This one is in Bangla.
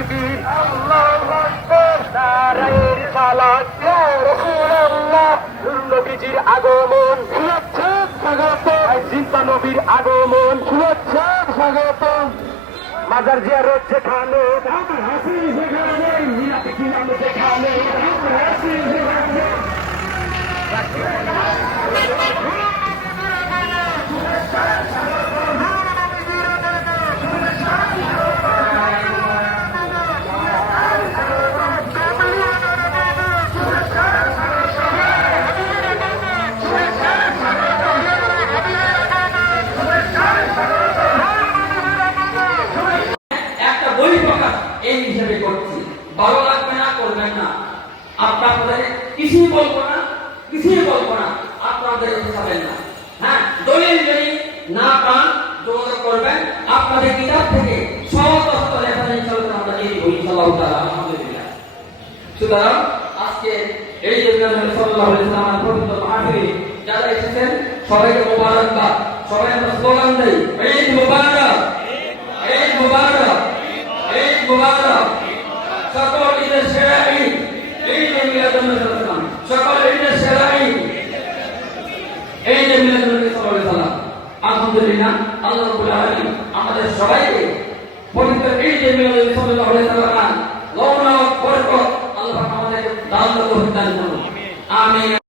তাকবীর আল্লাহু আকবার নারায়ে রিসালাত ইয়া রাসূলুল্লাহ নূর নবীজির আগমন শুভেচ্ছা স্বাগতম জিন্দা নবীর হাসি সেখানে ভালো লাগবে না করবেন না। আপনাদের কিছুই বলব না, কিছুই বলব না, আপনাদের খাবেন না। হ্যাঁ দলিল যদি না পান যোগাযোগ করবেন। আপনাদের কিতাব থেকে সমস্ত লেখা ইনশাল্লাহ আমরা দিয়ে দিব ইনশাল্লাহ আলহামদুলিল্লাহ। সুতরাং আজকে এই পবিত্র মাহফিলে যারা এসেছেন, সবাইকে মোবারকবাদ। সবাই আমরা স্লোগান ঈদ মুবারক ঈদ মুবারক ঈদ মুবারক সকল ঈদের সেরা ঈদ ঈদ মিলাদুন নবী সালাম সকল ঈদের সেরা ঈদ এই যে মিলাদুল সাল্লাল্লাহু আলহামদুলিল্লাহ, আল্লাহ রাব্বুল আলামিন আমাদের সবাইকে পবিত্র নবী সাল্লাল্লাহু আলাইহি ওয়াসাল্লাম লওনা বরকত আল্লাহ আমাদের দান করুন। আমিন।